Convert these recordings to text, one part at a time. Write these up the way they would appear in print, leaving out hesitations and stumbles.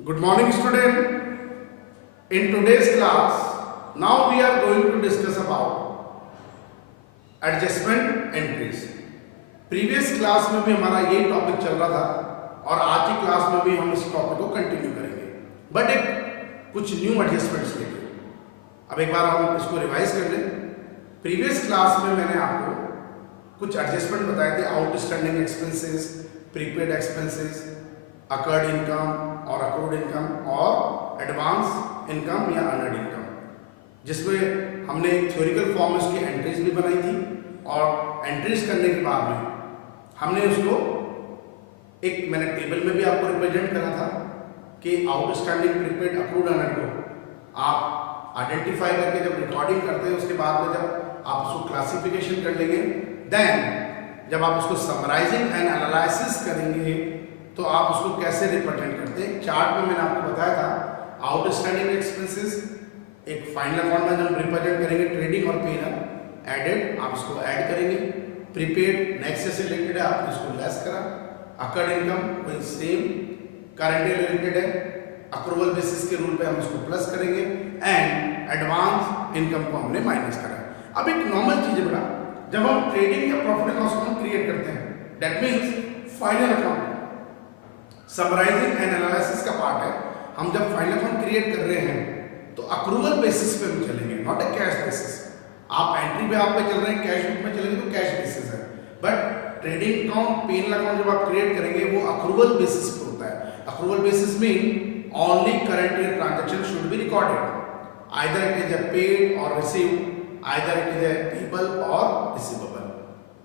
Good morning, student. In today's class, now we are going to discuss about adjustment entries. Previous class में भी हमारा ये topic चल रहा था और आज की क्लास में भी हम इस टॉपिक को कंटिन्यू करेंगे, बट एक कुछ न्यू एडजस्टमेंट्स लेके। अब एक बार हम इसको रिवाइज कर लें। प्रीवियस क्लास में मैंने आपको कुछ एडजस्टमेंट बताए थे, outstanding expenses, prepaid expenses, occurred income और अक्रूड इनकम और एडवांस इनकम या अर्नड इनकम, जिसमें हमने एक थ्योरिकल फॉर्म में उसकी एंट्रीज भी बनाई थी और एंट्रीज करने के बाद में हमने उसको एक मैंने टेबल में भी आपको रिप्रेजेंट करा था कि आउटस्टैंडिंग, प्रीपेड, अक्रूड, अर्नड को आप आइडेंटिफाई करके जब रिकॉर्डिंग करते हैं उसके बाद में जब आप उसको क्लासिफिकेशन कर लेंगे, देन जब आप उसको समराइजिंग एंड एनालिसिस करेंगे तो आप उसको कैसे रिप्रेजेंट करते हैं। चार्ट में मैंने आपको बताया था आउटस्टैंडिंग एक्सपेंसेस एक फाइनल अकाउंट में जब रिप्रेजेंट करेंगे, ट्रेडिंग और पेनल एडेड, आप इसको ऐड करेंगे। प्रीपेड नेक्स्ट से रिलेटेड है, आपने इसको लेस करा। अकर्ड इनकम वही सेम, करंट रिलेटेड है, अप्रूवल बेसिस के रूल पे हम इसको प्लस करेंगे एंड एडवांस इनकम को हमने माइनस करा। अब एक नॉर्मल चीज है बेटा, जब हम ट्रेडिंग या profit and loss account create करते हैं, that means final account summarising and analysis का पार्ट है। हम जब फाइनल अकाउंट क्रिएट कर रहे हैं तो अक्रूवल बेसिस पे हम चलेंगे, नॉट ए कैश बेसिस। आप एंट्री पे आप पे चल रहे हैं, कैश बुक में चलेंगे तो कैश बेसिस है, but trading account, P and L account जब आप क्रिएट करेंगे वो अक्रूवल बेसिस पे होता है। Accrual basis mean only current year transaction should be recorded, either it is a paid और received, either it is a payable और रिसीवेबल,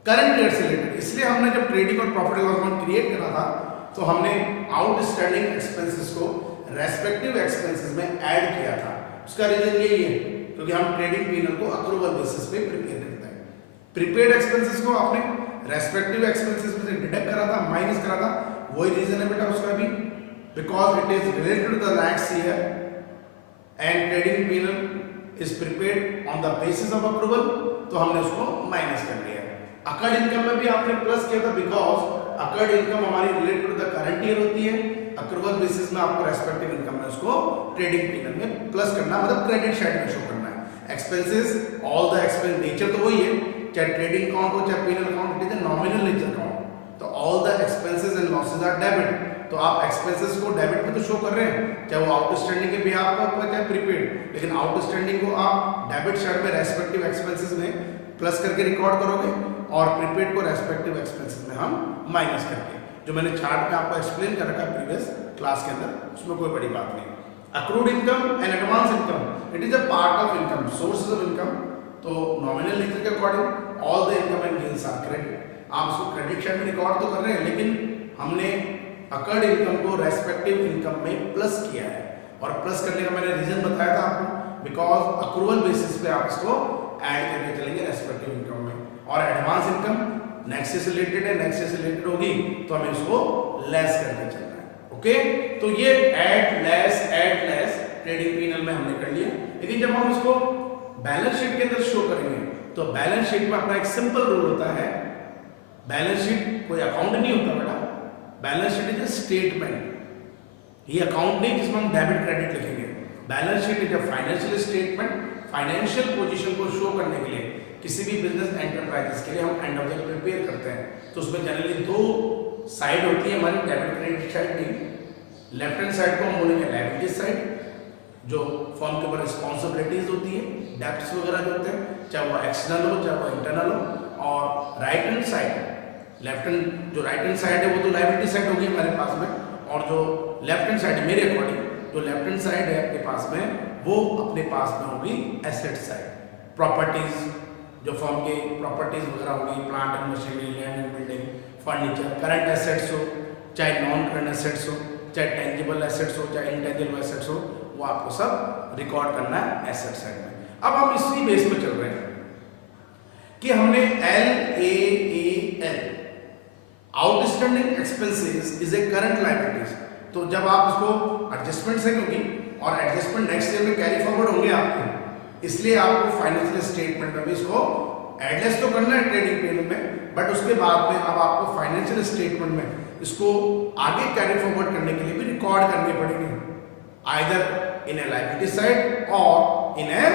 करंट ईयर से रिलेटेड। इसलिए हमने जब ट्रेडिंग और profit and loss account create करा था तो हमने आउटस्टैंडिंग एक्सपेंसेस को रेस्पेक्टिव एक्सपेंसेस में ऐड किया था। उसका रीजन यही है क्योंकि हम ट्रेडिंग पेनल को अक्रूवल बेसिस पे प्रिपेयर करते हैं। प्रीपेड एक्सपेंसेस को आपने रेस्पेक्टिव एक्सपेंसेस में से डिडक्ट करा था, माइनस करा था, वही रीजन है बेटा उसका भी, because it is related to the next year and trading P and L is prepaid on the basis of approval, तो हमने उसको माइनस कर लिया। अकर्ड इनकम में भी आपने प्लस किया था बिकॉज अकर्ड इनकम हमारी related to the current year होती है। अक्रूवल बेसिस में आपको रेस्पेक्टिव इनकम में उसको ट्रेडिंग पेनल में प्लस करना, मतलब क्रेडिट साइड में शो करना है। Expenses, all the expense nature तो वही है, चाहे ट्रेडिंग अकाउंट हो चाहे P and L account, it is a nominal nature account, तो all the expenses and losses are debit. तो आप एक्सपेंसेस को डेबिट में तो शो कर रहे हैं, चाहे वो आउटस्टैंडिंग के बिहाफ पर चाहे प्रीपेड, लेकिन आउटस्टैंडिंग को आप डेबिट साइड में रेस्पेक्टिव एक्सपेंसेस में प्लस करके रिकॉर्ड करोगे और प्रीपेड को रेस्पेक्टिव एक्सपेंसेस में हम माइनस करके, जो मैंने चार्ट में आपको एक्सप्लेन कर रखा है प्रीवियस क्लास के अंदर, उसमें कोई बड़ी बात नहीं। Accrued income and advance income, it is a part of income, sources of income, तो नॉमिनल नेचर के according all the income and gains are credit. आप उसको क्रेडिट साइड में रिकॉर्ड तो कर रहे हैं, लेकिन हमने अकर्ड इनकम को रेस्पेक्टिव इनकम में प्लस किया है, और प्लस करने का मैंने रीजन बताया था आपको, बिकॉज अक्रूवल बेसिस पे आप इसको ऐड करके चलेंगे रेस्पेक्टिव इनकम में। और एडवांस इनकम नेक्स्ट से रिलेटेड है, नेक्स्ट से रिलेटेड होगी तो हमें इसको लेस करके चलना है। ओके, तो ये ऐड लेस ट्रेडिंग पेनल में हमने कर लिया। लेकिन जब हम इसको बैलेंस शीट के अंदर शो करेंगे तो बैलेंस शीट में अपना एक सिंपल रूल होता है। बैलेंस शीट कोई अकाउंट नहीं होता बेटा, balance sheet is a statement. ये अकाउंट नहीं जिसमें हम डेबिट क्रेडिट लिखेंगे। Balance sheet is a financial statement. Financial position को शो करने के लिए किसी भी बिजनेस एंटरप्राइजेस के लिए हम end of the year prepare करते हैं, तो उसमें जनरली दो साइड होती है हमारी, डेबिट क्रेडिट साइड नहीं। लेफ्ट हैंड साइड को हम बोलेंगे लायबिलिटी साइड, जो फर्म के ऊपर रिस्पॉन्सिबिलिटीज होती है, डेब्ट्स वगैरह जो होते हैं, चाहे वो एक्सटर्नल हो चाहे वो इंटरनल हो। और right hand side, left hand जो राइट हैंड साइड है वो तो लायबिलिटी साइड होगी हमारे पास में, और जो लेफ्ट हैंड साइड है मेरे अकॉर्डिंग, जो लेफ्ट हैंड साइड है आपके पास में वो अपने पास में होगी एसेट साइड। प्रॉपर्टीज, जो फर्म की प्रॉपर्टीज वगैरह होगी, plant and machinery, land and building, furniture, current assets हो चाहे नॉन करंट एसेट्स हो, चाहे टेंजिबल एसेट्स हो चाहे इनटेंजिबल एसेट्स हो, वो आपको सब रिकॉर्ड करना है एसेट साइड में। अब हम इसी बेस पे चल रहे हैं कि हमने LAAL, outstanding expenses is a current liabilities, तो जब आप उसको एडजस्टमेंट्स है क्योंकि, और एडजस्टमेंट नेक्स्ट ईयर में कैरी फॉरवर्ड होंगे आपके, इसलिए आपको फाइनेंशियल स्टेटमेंट में भी इसको एडजस्ट तो करना है ट्रेडिंग पेनल में, बट उसके बाद में अब आपको फाइनेंशियल स्टेटमेंट में इसको आगे कैरी फॉरवर्ड करने के लिए भी रिकॉर्ड करने पड़ेंगे। Either in A liability side और इन ए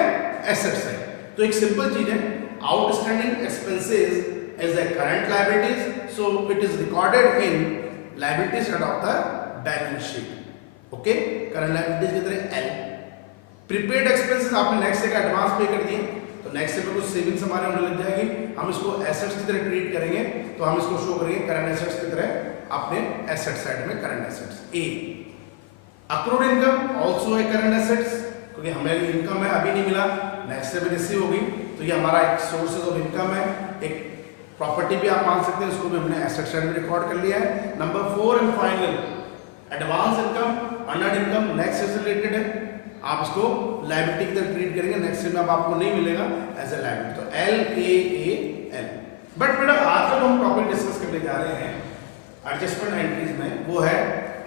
एसेट साइड। तो एक सिंपल चीज है, outstanding expenses as a current liabilities, so it is recorded in liability side of the balance sheet. Okay, current liabilities की तरह एल। प्रीपेड एक्सपेंसेस आपने next day का advance pay कर दिए, तो नेक्स्ट डे पे कुछ सेविंग्स हमारे होने लग जाएगी, हम इसको एसेट्स की तरह ट्रीट करेंगे, तो हम इसको शो करेंगे करंट एसेट्स की तरह अपने एसेट साइड में current assets. A accrued income also a current assets, क्योंकि हमें इनकम है अभी नहीं मिला, नेक्स्ट डे में रिसीव होगी, तो ये हमारा एक सोर्सेज ऑफ इनकम है, एक प्रॉपर्टी भी आप मान सकते हैं, उसको भी हमने एसेट साइड में रिकॉर्ड कर लिया है। Number 4 and final advance income, earned income next से रिलेटेड है, आप इसको लायबिलिटी की तरह ट्रीट करेंगे, नेक्स्ट में अब आपको नहीं मिलेगा एज ए लायबिलिटी, तो L A A L. But बेटा आज जब हम टॉपिक डिस्कस करने जा रहे हैं एडजस्टमेंट एंट्रीज में, वो है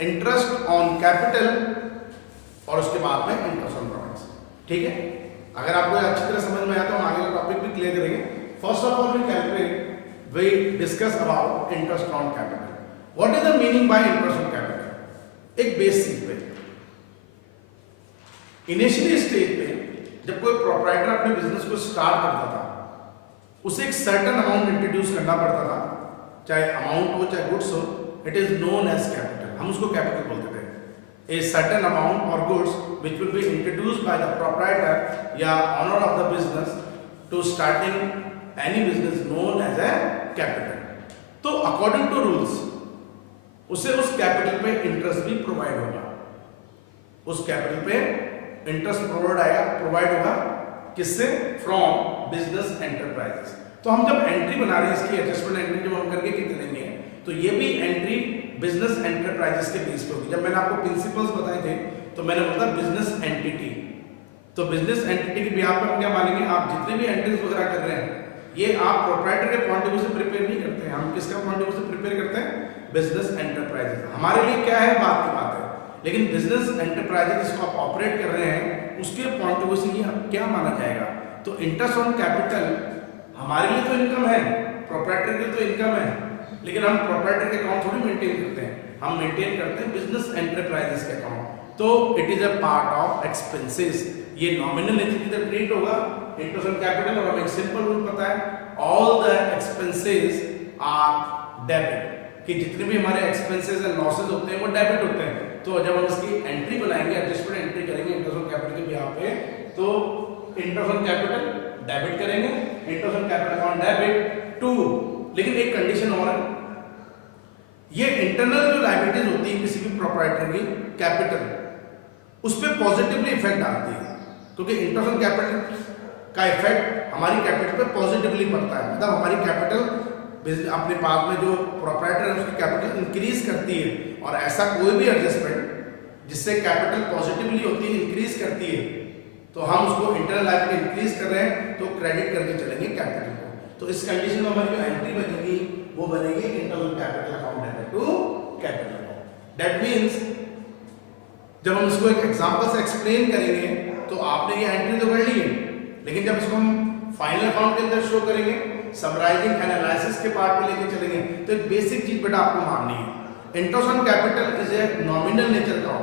इंटरेस्ट ऑन कैपिटल और उसके बाद में इंटरेस्ट ऑन प्रॉफिट्स। ठीक है, अगर आपको अच्छी तरह समझ में आया तो हम आगे का टॉपिक भी क्लियर करेंगे। First of all we calculate, we discuss about interest on capital. What is the meaning by interest on capital? एक बेसिक पे इनिशियली स्टेज पे जब कोई प्रोप्राइटर अपने बिजनेस को स्टार्ट करता था, उसे एक सर्टेन अमाउंट इंट्रोड्यूस करना पड़ता था, चाहे अमाउंट हो चाहे गुड्स हो, it is known as capital, हम उसको कैपिटल बोलते थे। ए सर्टेन अमाउंट और goods which will be introduced by the proprietor या owner of the business to starting any business known as a capital. तो अकॉर्डिंग टू रूल्स उसे उस capital पे इंटरेस्ट भी प्रोवाइड होगा, उस कैपिटल पे इंटरेस्ट प्रोवाइड होगा, किससे? From business enterprises. तो हम जब एंट्री बना रहे हैं इसकी एडजस्टमेंट एंट्री जब हम करके चलेंगे, तो ये भी एंट्री बिजनेस एंटरप्राइजेस के बेस पे होगी। जब मैंने आपको प्रिंसिपल्स बताए थे तो मैंने बोला बिजनेस एंटिटी, तो बिजनेस एंटिटी के बिहाफ पर हम क्या मानेंगे, आप जितने भी एंट्रीज वगैरह कर रहे हैं ये आप प्रोप्राइटर के पॉइंट ऑफ व्यू से प्रिपेयर नहीं करते हैं, हम किसका पॉइंट ऑफ व्यू से प्रिपेयर करते हैं? Business enterprises. हमारे लिए क्या है, बात की बात है, लेकिन बिजनेस एंटरप्राइजेस जिसको आप ऑपरेट कर रहे हैं उसके पॉइंट ऑफ व्यू से ये क्या माना जाएगा? तो इंटरेस्ट ऑन कैपिटल हमारे लिए तो इनकम है, प्रोप्राइटर के लिए तो इनकम है, लेकिन हम प्रोप्राइटर के अकाउंट थोड़ी मेंटेन करते हैं, हम मेंटेन करते हैं बिजनेस एंटरप्राइजेस के अकाउंट। तो it is a part of expenses, ये नॉमिनल नेचर की तरह ट्रीट होगा इंटरेस्ट ऑन कैपिटल। और हमें एक सिंपल रूल पता है, all the expenses are debit, कि जितने भी हमारे एक्सपेंसेस एंड लॉसेस होते हैं वो डेबिट होते हैं। तो जब हम इसकी एंट्री बनाएंगे, एडजस्टमेंट एंट्री करेंगे इंटरेस्ट ऑन कैपिटल के बिहाफ पे, तो इंटरेस्ट ऑन कैपिटल डेबिट करेंगे, interest on capital account debit to, लेकिन एक कंडीशन और है, ये इंटरनल जो लायबिलिटीज होती है किसी भी प्रोप्राइटर की कैपिटल, उस पर पॉजिटिवली इफेक्ट डालती है, क्योंकि इंटरेस्ट ऑन कैपिटल का इफेक्ट हमारी कैपिटल पे पॉजिटिवली पड़ता है। मतलब हमारी कैपिटल अपने पास में जो प्रोप्राइटर है उसकी कैपिटल इंक्रीज करती है, और ऐसा कोई भी एडजस्टमेंट जिससे कैपिटल पॉजिटिवली होती है, इंक्रीज करती है, तो हम उसको इंटरनल लायबिलिटी इंक्रीज कर रहे हैं तो क्रेडिट करके चलेंगे कैपिटल को। तो इस कंडीशन में हमारी जो एंट्री बनेगी वो बनेगी internal capital account debit to capital account. That means जब हम इसको एक एग्जांपल से एक्सप्लेन करेंगे तो आपने ये एंट्री तो कर ली है, लेकिन जब इसको हम फाइनल अकाउंट के अंदर शो करेंगे, समराइजिंग एनालिसिस के पार्ट में लेके चलेंगे, तो एक बेसिक चीज बेटा आपको माननी है, interest on capital is a nominal nature का,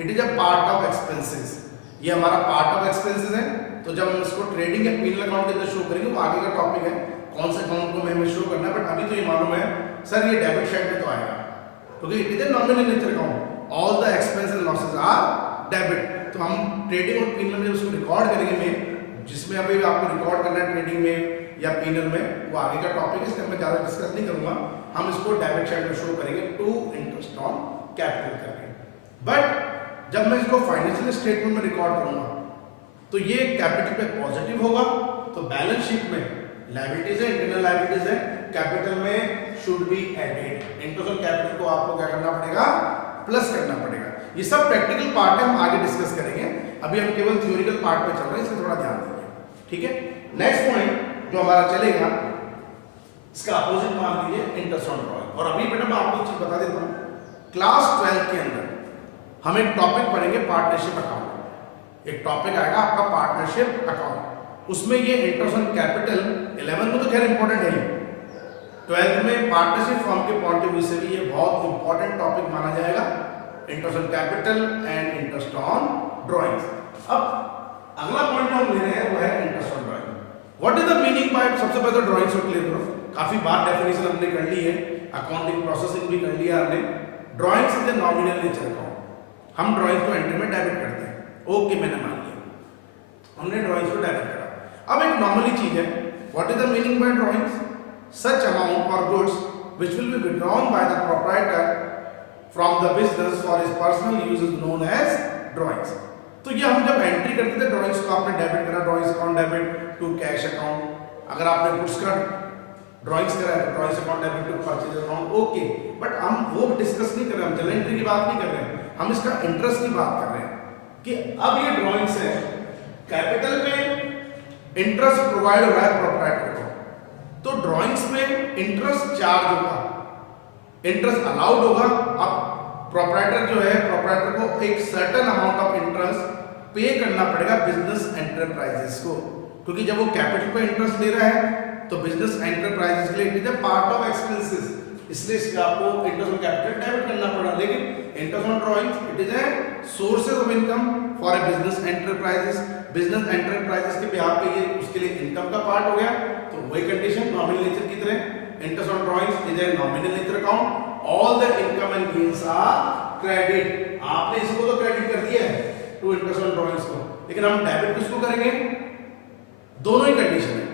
it is a part of expenses, ये हमारा पार्ट ऑफ एक्सपेंसेस है। तो जब हम इसको ट्रेडिंग या पीनल अकाउंट के अंदर शो करेंगे, वो आगे का टॉपिक है कौन से अकाउंट को हमें शो करना है, बट अभी तो ये मालूम है सर ये डेबिट साइड में तो आएगा, क्योंकि it is a nominal nature account, all the expense and losses are debit. तो हम ट्रेडिंग और पीनल में जब उसको रिकॉर्ड करेंगे में, जिसमें अभी आपको रिकॉर्ड करना है ट्रेडिंग में या पीनल में, वो आगे का टॉपिक है, इसलिए मैं ज़्यादा डिस्कस नहीं करूंगा, हम इसको डेबिट साइड में शो करेंगे टू इंटरेस्ट ऑन कैपिटल करके। बट जब मैं इसको फाइनेंशियल स्टेटमेंट में रिकॉर्ड करूंगा तो ये कैपिटल पे पॉजिटिव होगा, तो बैलेंस शीट में लायबिलिटीज है, इंटरनल लायबिलिटीज है, कैपिटल में should be added, interest on capital को आपको क्या करना पड़ेगा? प्लस करना पड़ेगा। ये सब प्रैक्टिकल पार्ट है, हम आगे डिस्कस करेंगे, अभी हम केवल थ्योरिकल पार्ट पे चल रहे हैं, इसमें थोड़ा ध्यान देंगे, ठीक है। नेक्स्ट पॉइंट जो हमारा चलेगा, इसका अपोजिट मान लीजिए इंटरेस्ट ऑन ड्रॉइंग। और अभी बेटा मैं आपको एक चीज बता देता हूँ, क्लास 12 के अंदर हम एक टॉपिक पढ़ेंगे पार्टनरशिप अकाउंट, एक टॉपिक आएगा आपका पार्टनरशिप अकाउंट, उसमें ये इंटरेस्ट ऑन कैपिटल 11 में तो खैर इंपॉर्टेंट है, 12th में पार्टनरशिप फॉर्म के पॉइंट ऑफ व्यू से भी ये बहुत इंपॉर्टेंट टॉपिक माना जाएगा, interest on capital and interest interest on drawings. अब अगला पॉइंट हम ले रहे हैं वो है interest on drawing. What is the meaning bye, सबसे पहले तो ड्राइंग्स को क्लियर करो, काफी बार डेफिनेशन हमने कर ली है, अकाउंटिंग प्रोसेसिंग भी कर लिया हमने। Drawings is a nominal nature account, हम ड्राइंग्स को एंट्री में डेबिट करते हैं, ओके मैंने मान लिया, हमने ड्राइंग्स को डेबिट करा। अब एक नॉर्मली चीज है, what is the meaning bye drawings, such amount or goods which will be withdrawn by the proprietor from the business for his personal use is known as drawings। तो ये हम जब एंट्री करते थे ड्राइंग्स को, आपने डेबिट करा, drawings account debit to cash account, अगर आपने गुड्स का ड्राइंग्स करा है तो drawings account debit to purchase account, okay. But हम वो डिस्कस नहीं कर रहे, हम जनरल एंट्री की बात नहीं कर रहे हैं, हम इसका इंटरेस्ट की बात कर रहे हैं कि अब ये ड्राइंग्स है, कैपिटल पे इंटरेस्ट प्रोवाइड हो रहा है प्रोप्राइटर को, तो ड्राइंग्स में इंटरेस्ट चार्ज होगा, इंटरेस्ट अलाउड होगा। अब प्रोप्राइटर जो है, प्रोप्राइटर को एक सर्टेन अमाउंट ऑफ इंटरेस्ट पे करना पड़ेगा बिजनेस एंटरप्राइजेस को, क्योंकि जब वो कैपिटल पे इंटरेस्ट ले रहा है तो बिजनेस एंटरप्राइजेस के लिए it is a part of expenses, इसलिए इसका आपको इंटरेस्ट ऑन कैपिटल डेबिट करना पड़ा। लेकिन interest on drawings it is A sources of income for a business enterprises, business enterprises के बिहाफ पे ये उसके लिए इनकम का पार्ट हो गया। तो वही कंडीशन नॉमिनल नेचर की तरह, interest on drawings is a nominal nature account, all the income and gains are credit, आपने इसको तो क्रेडिट कर दिया है टू इंटरेस्ट ऑन ड्राइंग्स को, लेकिन हम डेबिट किसको करेंगे, दोनों ही कंडीशन है।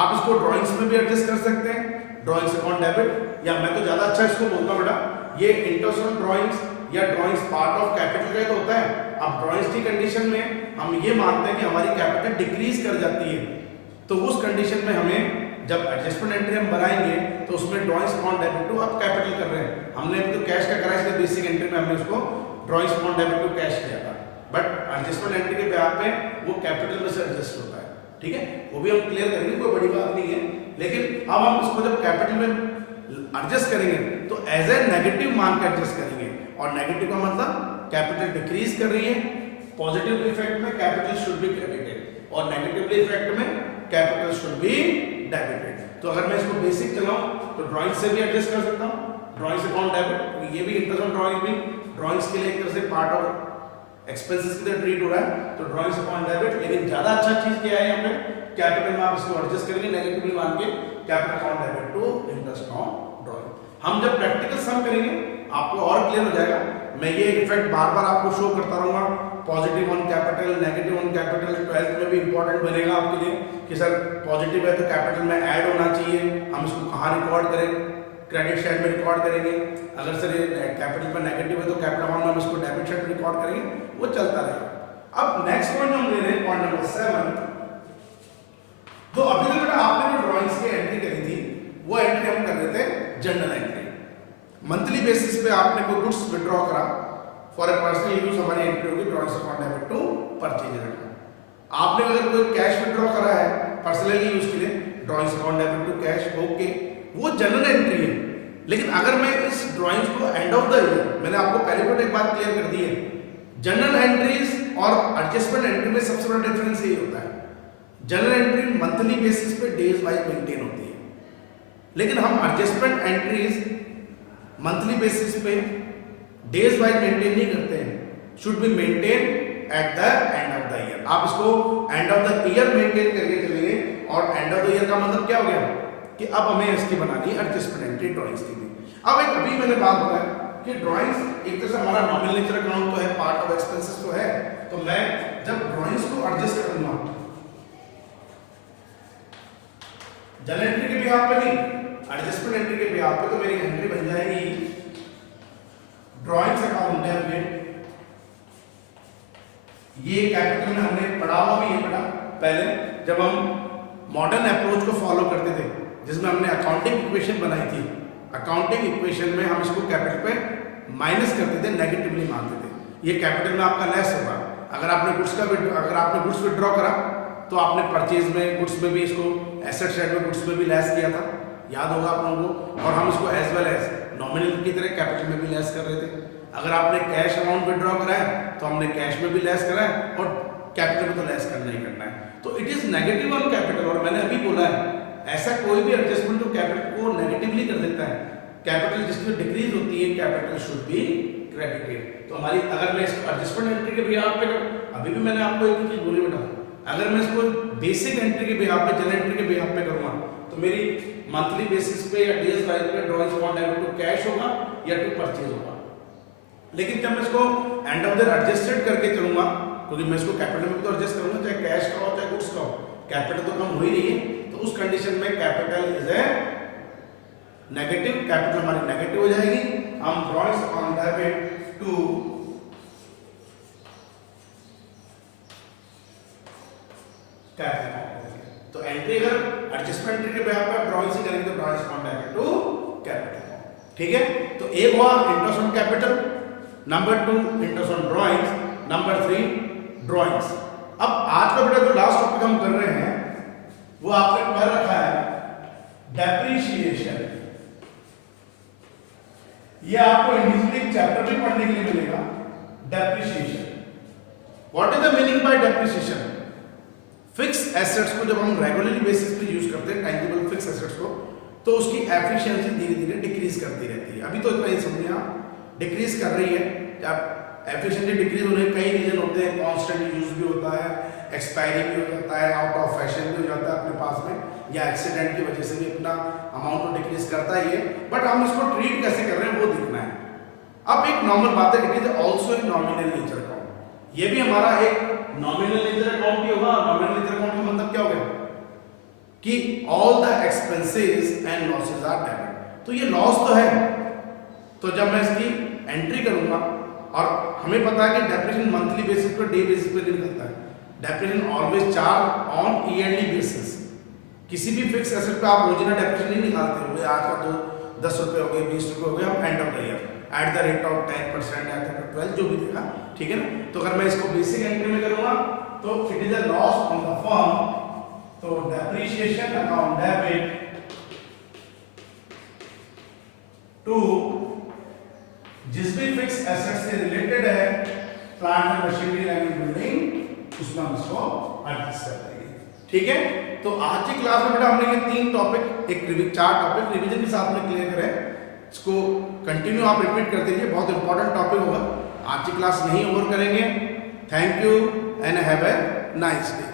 आप इसको ड्राइंग्स में भी एडजस्ट कर सकते हैं, ड्राइंग्स अकाउंट डेबिट, या मैं तो ज्यादा अच्छा इसको बोलता हूं बेटा, ये इंटरेस्ट ऑन ड्राइंग्स या ड्राइंग्स पार्ट ऑफ कैपिटल का तो होता है। अब ड्राइंग्स की कंडीशन में हम ये मानते हैं कि हमारी कैपिटल डिक्रीज कर जाती है, तो उस कंडीशन में हमें जब एडजस्टमेंट एंट्री हम बनाएंगे तो उसमें ड्राइंग्स अकाउंट डेबिट टू अब कैपिटल कर रहे हैं, हमने अभी तो कैश का करा, इसलिए बेसिक एंट्री में हमने उसको drawings account debit to cash किया था, बट एडजस्टमेंट एंट्री के ब्याह पे वो कैपिटल में से एडजस्ट होता है, ठीक है, वो भी हम क्लियर करेंगे, कोई बड़ी बात नहीं है। लेकिन अब हम इसको जब कैपिटल में एडजस्ट करेंगे तो एज ए नेगेटिव मान के एडजस्ट करेंगे, और नेगेटिव का मतलब कैपिटल डिक्रीज कर रही है, पॉजिटिव इफेक्ट में कैपिटल शुड बी क्रेडिटेड और नेगेटिव इफेक्ट में कैपिटल शुड बी डेबिटेड। तो अगर मैं इसको बेसिक चलाऊं तो ड्राइंग से भी एडजस्ट कर सकता हूं, ड्राइंग्स अकाउंट डेबिट, ये भी इंटरेस्ट ऑन ड्राइंग भी ड्राइंग्स के लिए एक तरह से पार्ट ऑफ एक्सपेंसेस की तरह ट्रीट हो रहा है, तो ड्राइंग्स अकाउंट डेबिट। लेकिन ज्यादा अच्छा चीज क्या है यहाँ पे, कैपिटल में आप इसको एडजस्ट करेंगे नेगेटिवली मान के, capital account debit to interest on drawing. हम जब प्रैक्टिकल सम करेंगे आपको और क्लियर हो जाएगा, मैं ये इफेक्ट बार बार आपको शो करता रहूंगा, positive on capital, negative on capital, 12th में भी इंपॉर्टेंट बनेगा आपके लिए कि सर पॉजिटिव है तो कैपिटल में ऐड होना चाहिए, हम इसको कहाँ रिकॉर्ड करें, क्रेडिट साइड में रिकॉर्ड करेंगे, अगर सर ये कैपिटल में नेगेटिव है तो कैपिटल अकाउंट में हम इसको डेबिट साइड में रिकॉर्ड करेंगे, वो चलता रहेगा। अब नेक्स्ट पॉइंट हम ले रहे हैं पॉइंट नंबर 7। तो अभी तक बेटा आपने जो ड्राइंग्स की एंट्री करी थी वो एंट्री हम कर रहे थे जनरल एंट्री, मंथली बेसिस पे आपने कोई गुड्स विड्रॉ करा फॉर ए पर्सनल यूज, हमारी एंट्री होगी drawings account debit to purchase account. आपने अगर कोई कैश विड्रॉ करा है पर्सनली यूज के लिए, drawings account debit to cash, okay, वो जनरल एंट्री है। लेकिन अगर मैं इस ड्राइंग्स को एंड ऑफ द ईयर, मैंने आपको पहले भी एक बात क्लियर कर दी है, जनरल एंट्रीज और एडजस्टमेंट एंट्री में सबसे बड़ा डिफरेंस यही होता है, जनरल एंट्री मंथली बेसिस पे डेज वाइज मेंटेन होती है, लेकिन हम एडजस्टमेंट एंट्रीज मंथली बेसिस पे डेज वाइज मेंटेन नहीं करते हैं, should be maintain at the end of the year. आप इसको end of the year maintain करके चलेंगे, और एंड ऑफ द ईयर का मतलब क्या हो गया कि अब हमें इसकी बनानी है एडजस्टमेंट एंट्री ड्राइंग्स की भी। अब एक अभी मैंने बात बताया कि ड्राइंग्स एक तरह से हमारा नॉमिनल नेचर अकाउंट तो है, पार्ट ऑफ एक्सपेंसेस तो है, तो मैं जब ड्राइंग्स को एडजस्ट करूंगा जनरल एंट्री के बिहाफ पे नहीं, एडजस्टमेंट एंट्री के बिहाफ पे, तो मेरी एंट्री बन जाएगी ड्राइंग्स अकाउंट डेबिट। ये कैपिटल में हमने पढ़ा हुआ भी है बेटा पहले, जब हम मॉडर्न अप्रोच को फॉलो करते थे जिसमें हमने अकाउंटिंग इक्वेशन बनाई थी, अकाउंटिंग इक्वेशन में हम इसको कैपिटल पे माइनस करते थे, नेगेटिवली मानते थे, ये कैपिटल में आपका लेस होगा। अगर आपने गुड्स विड्रॉ करा तो आपने परचेज में गुड्स में भी इसको एसेट साइड में गुड्स में भी लेस किया था, याद होगा आप लोगों को, और हम इसको एज वेल एज नॉमिनल की तरह कैपिटल में भी लेस कर रहे थे। अगर आपने कैश अमाउंट विड्रॉ करा है तो हमने कैश में भी लेस करा है और कैपिटल में तो लेस करना ही करना है, तो it is negative on capital. और मैंने अभी बोला है ऐसा कोई भी एडजस्टमेंट जो कैपिटल को नेगेटिवली कर देता है, कैपिटल जिसकी डिक्रीज होती है, कैपिटल शुड बी क्रेडिटेड। तो हमारी अगर मैं इसको एडजस्टमेंट एंट्री के बिहाफ पे करूं, अभी भी मैंने आपको एक चीज बोली बेटा, अगर मैं इसको बेसिक एंट्री के बिहाफ पे, जनरल एंट्री के बिहाफ पे करूंगा तो मेरी मंथली बेसिस पे या डेज वाइज पे drawings for debit to cash होगा या टू परचेज होगा। लेकिन जब मैं इसको एंड ऑफ द एडजस्टेड करके चलूंगा, क्योंकि मैं इसको कैपिटल में भी तो एडजस्ट करूंगा, चाहे कैश का हो चाहे गुड्स का हो, कैपिटल तो कम हो ही रही है, तो उस कंडीशन में capital is a negative, capital हमारी नेगेटिव हो जाएगी। हम drawings on debit to capital, तो एंट्री अगर एडजस्टमेंट एंट्री के बिहाफ पे ड्रॉइंग से करेंगे तो drawings on debit to capital, ठीक है। तो एक हुआ interest on capital, number 2 interest on drawings, number 3 drawings. अब आज का बेटा जो लास्ट टॉपिक हम कर रहे हैं वो आपने पढ़ रखा है डेप्रिसिएशन। ये आपको इंडिविजुअली चैप्टर में पढ़ने के लिए मिलेगा, depreciation. What is the meaning bye depreciation? Fix assets को जब हम रेगुलरली बेसिस पे यूज करते हैं, टेंजिबल फिक्स एसेट्स को, तो उसकी एफिशिएंसी धीरे धीरे डिक्रीज करती रहती है। अभी तो इतना ही समझिए आप, डिक्रीज कर रही है। एफिशिएंसी डिक्रीज होने के कई रीजन होते हैं, कांस्टेंट यूज भी होता है, एक्सपायरी भी हो जाता है, आउट ऑफ फैशन भी हो जाता है अपने पास में, या एक्सीडेंट की वजह से भी अपना अमाउंट को डिक्रीज करता ही है। बट हम इसको ट्रीट कैसे कर रहे हैं वो देखना है। अब एक नॉर्मल बात है, it is also a nominal nature account. ये भी हमारा एक नॉमिनल नेचर अकाउंट ही होगा। नॉमिनल नेचर अकाउंट का मतलब क्या हो गया कि all the expenses and losses are debit. तो ये लॉस तो है, तो जब मैं इसकी एंट्री करूंगा, और हमें पता है कि डेप्रिसिएशन मंथली बेसिस पर, डे बेसिस पर निकलता है। Depreciation always charge on yearly basis. किसी भी फिक्स एसेट पे आप रोजाना डेप्रिसिएशन नहीं निकालते हो, आज का तो 10 रुपए हो गए, 20 रुपए हो गए, हम end of the year at the rate of 10% at the 12 जो भी देगा, ठीक है ना। तो अगर मैं इसको बेसिक एंट्री में करूंगा तो it is a loss on the firm. तो डेप्रिसिएशन अकाउंट डेबिट टू जिस भी फिक्स एसेट से रिलेटेड है, plant and machinery and building, उसमें हम इसको एडजस्ट कर देंगे, ठीक है। तो आज की क्लास में बेटा हमने ये 3 टॉपिक, एक 4 टॉपिक रिवीजन के साथ में क्लियर करें। इसको कंटिन्यू आप रिपीट करते रहिए, बहुत इंपॉर्टेंट टॉपिक होगा। आज की क्लास यहीं ओवर करेंगे। Thank you and have a nice day.